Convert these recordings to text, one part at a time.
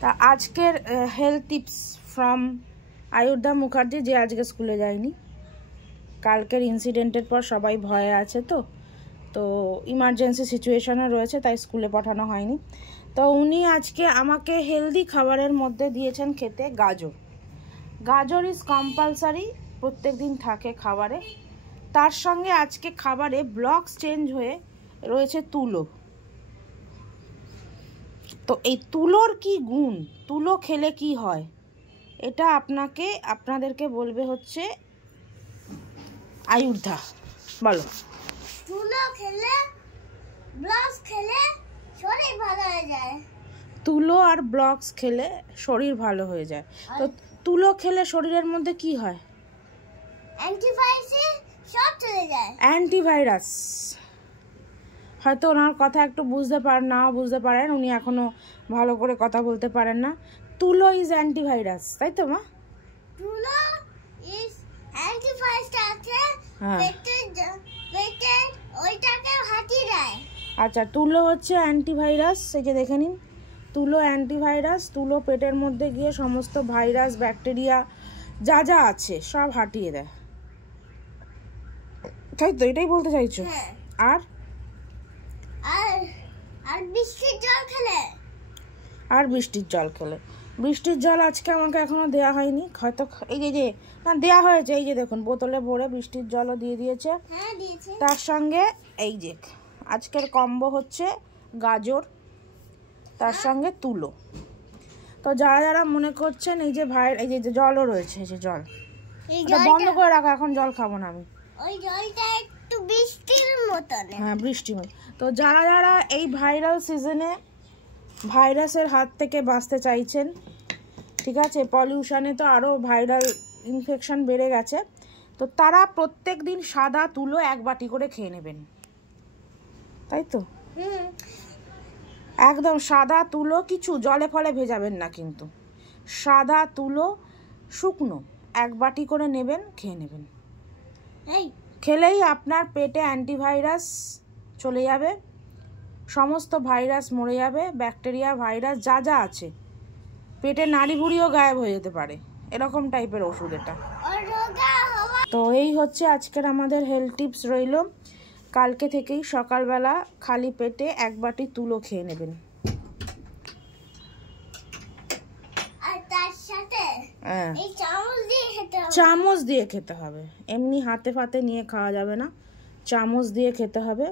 তা আজকের health tips from আয়ুর্ধা Mukherjee, যে আজকে স্কুলে যায়নি। কালকের ইনসিডেন্টের পর সবাই ভয়ে আছে, তো ইমার্জেন্সি সিচুয়েশনে রয়েছে, তাই স্কুলে পাঠানো হয়নি। তো উনি আজকে আমাকে হেলদি খাবারের মধ্যে দিয়েছেন খেতে গাজর। গাজর ইজ কম্পালসারি, প্রত্যেক দিন থাকে খাবারে। তার সঙ্গে আজকে খাবারে ব্লকস চেঞ্জ হয়ে রয়েছে তুলো। তো এই তুলোর কি গুণ, তুলো খেলে কি হয়, এটা আপনাদেরকে বলবে হচ্ছে আয়ুর্ধা। বলো। তুলো খেলে ব্লকস খেলে শরীর ভালো হয়ে যায়। তুলো আর ব্লকস খেলে শরীর ভালো হয়ে যায়। তো তুলো খেলে শরীরের মধ্যে কি হয়? অ্যান্টিভাইরাস সব চলে যায়। অ্যান্টিভাইরাস। হয়তো ওনার কথা একটু বুঝতে পারেন, উনি এখনো ভালো করে কথা বলতে পারেন না। তুলো ইজ অ্যান্টিভাইরাস, তাই তো মা? তুলো ইজ অ্যান্টিভাইরাস আছে, পেটে ওইটাকে হাঁটিয়ে দেয়। আচ্ছা, তুলো হচ্ছে অ্যান্টিভাইরাস। এই যে দেখে নিন, তুলো অ্যান্টিভাইরাস। তুলো পেটের মধ্যে গিয়ে সমস্ত ভাইরাস, ব্যাকটেরিয়া যা যা আছে সব হাঁটিয়ে দেয়, তাই তো? এটাই বলতে চাইছো? হ্যাঁ। আর আর বৃষ্টির জল খেলে? আর বৃষ্টির জল খেলে। বৃষ্টির জল আজকে আমাকে এখনো দেয়া হয়নি, হয়তো এই যে না দেয়া হয়েছে। এই যে দেখুন, বোতলে ভরে বৃষ্টির জলও দিয়ে দিয়েছে। হ্যাঁ, দিয়েছে। তার সঙ্গে এই যে আজকের কম্বো হচ্ছে গাজর, তার সঙ্গে তুলো। তো যারা যারা মনে করছেন এই যে এই যে জলও রয়েছে, এই যে জল, এটা বন্ধ করে রাখো, এখন জল খাবো না আমি। ওই জলটা একটু বৃষ্টির মতন। হ্যাঁ, বৃষ্টি মতো। তো যারা যারা এই ভাইরাল সিজনে ভাইরাসের হাত থেকে বাঁচতে চাইছেন, ঠিক আছে, পলিউশনে তো আরও ভাইরাল ইনফেকশন বেড়ে গেছে, তো তারা প্রত্যেক দিন সাদা তুলো 1 বাটি করে খেয়ে নেবেন, তাই তো? একদম সাদা তুলো, কিছু জলে ফলে ভেজাবেন না, কিন্তু সাদা তুলো শুকনো 1 বাটি করে নেবেন, খেয়ে নেবেন। খেলেই আপনার পেটে অ্যান্টিভাইরাস চলে যাবে, সমস্ত ভাইরাস মরে যাবে, ব্যাকটেরিয়া, ভাইরাস যা যা আছে। পেটে নাড়ি ভুড়িও গায়েব হয়ে যেতে পারে, এরকম টাইপের ওষুধ এটা। তো এই হচ্ছে আজকের আমাদের হেলথ টিপস রইল। কালকে থেকেই সকালবেলা খালি পেটে 1 বাটি তুলো খেয়ে নেবেন। আর তার সাথে এই চামচ দিয়ে খেতে হবে। এমনি হাতে ফাতে নিয়ে খাওয়া যাবে না, চামচ দিয়ে খেতে হবে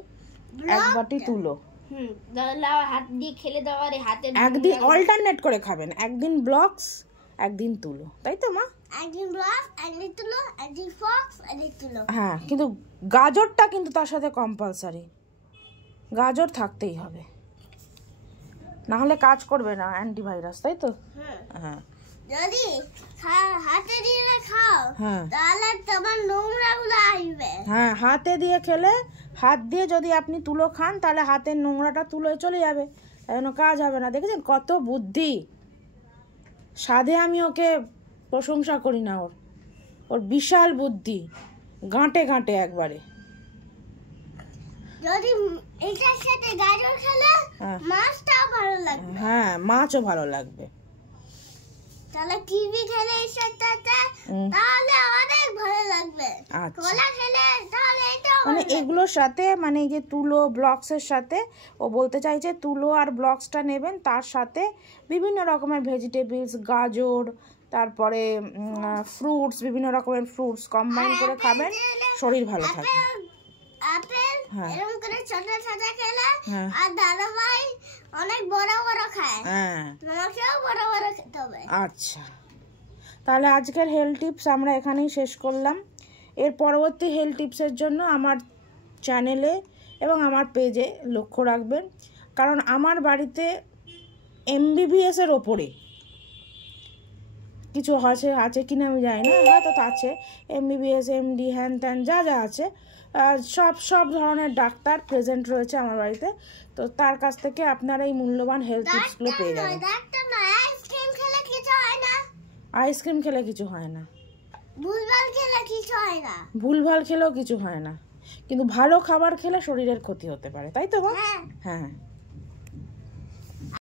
1 বাটি তুলো। হাত দিয়ে খেলে দেওয়ার হাতে একদিন অল্টারনেট করে খাবেন, একদিন ব্লকস একদিন তুলো, তাই তো মা? একদিন ব্লকস একদিন তুলো, একদিন ফক্স একদিন তুলো। হ্যাঁ, কিন্তু গাজরটা কিন্তু তার সাথে কম্পালসারি, গাজর থাকতেই হবে, না হলে কাজ করবে না অ্যান্টিভাইরাস, তাই তো? হ্যাঁ। যদি হাতে দিয়ে খাও তাহলে তোমার নোংরাগুলো আসবে। হ্যাঁ, হাতে দিয়ে খেলে, হাত দিয়ে যদি আপনি তুলো খান তাহলে হাতের নোংরাটা তুলোয় চলে যাবে, তাই জন্য কাজ হবে না। দেখেছেন কত বুদ্ধি? সাধে আমি ওকে প্রশংসা করি না, ওর বিশাল বুদ্ধি, গাঁটে গাঁটে একবারে। যদি এটার সাথে গাজর খেলে মাছটাও ভালো লাগবে। হ্যাঁ, মাছও ভালো লাগবে। তাহলে কিবি খেলে এর সাথে তাহলে অনেক ভালো লাগবে। কলা খেলে তাহলে এটাও মানে এগুলোর সাথে, মানে এই যে তুলো ব্লকসের সাথে, ও বলতে চাইছে তুলো আর ব্লকসটা নেবেন, তার সাথে বিভিন্ন রকমের ভেজিটেবলস, গাজর, তারপরে ফ্রুটস, বিভিন্ন রকমের ফ্রুটস কম্বাইন করে খাবেন, শরীর ভালো থাকবে। আপেল এরকম করে ছোট ছোট খেলে, আর দাদা ভাই অনেক বড় বড় খায়, তোমাকেও বড় বড় খেতে হবে। আচ্ছা, তাহলে আজকের হেলথ টিপস আমরা এখানেই শেষ করলাম। এর পরবর্তী হেলথ টিপসের জন্য আমার চ্যানেলে এবং আমার পেজে লক্ষ্য রাখবেন, কারণ আমার বাড়িতে MBBS এর ওপরে কিছু আছে কিনা আমি জানি না, হয়তো আছে। MBBS, MD, হ্যান ত্যান যা যা আছে, সব ধরনের ডাক্তার প্রেজেন্ট রয়েছে আমার বাড়িতে। তো তার কাছ থেকে আপনারা এই মূল্যবান হেলথ টিপসগুলো পেয়ে যাবেন। আইসক্রিম খেলে কিছু হয় না। আইসক্রিম খেলে কিছু হয় না, ভুলভাল খেলে কিছু হয় না, ভুলভাল খেলেও কিছু হয় না, কিন্তু ভালো খাবার খেলে শরীরের ক্ষতি হতে পারে, তাই তো? হ্যাঁ।